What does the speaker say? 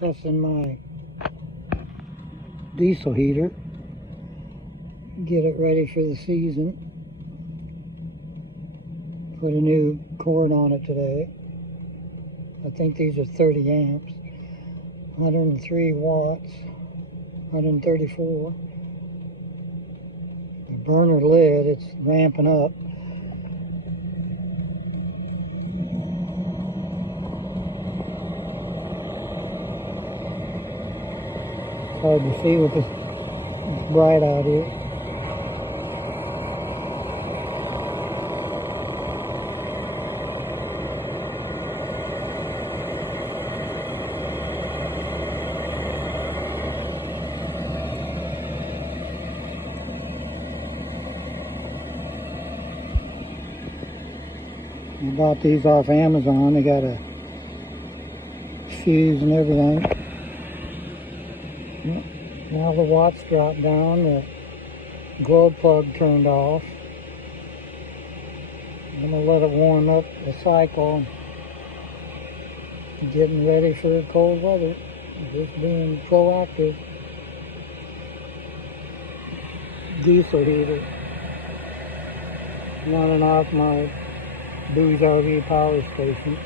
testing my diesel heater, get it ready for the season. Put a new cord on it today. I think these are 30 amps, 103 watts, 134. The burner lid, it's ramping up. It's hard to see with this, it's bright out here. I bought these off Amazon. They got a fuse and everything. Now the watts dropped down. The glow plug turned off. I'm going to let it warm up the cycle. Getting ready for cold weather. Just being proactive. Diesel heater. Running off my Booze RV power station.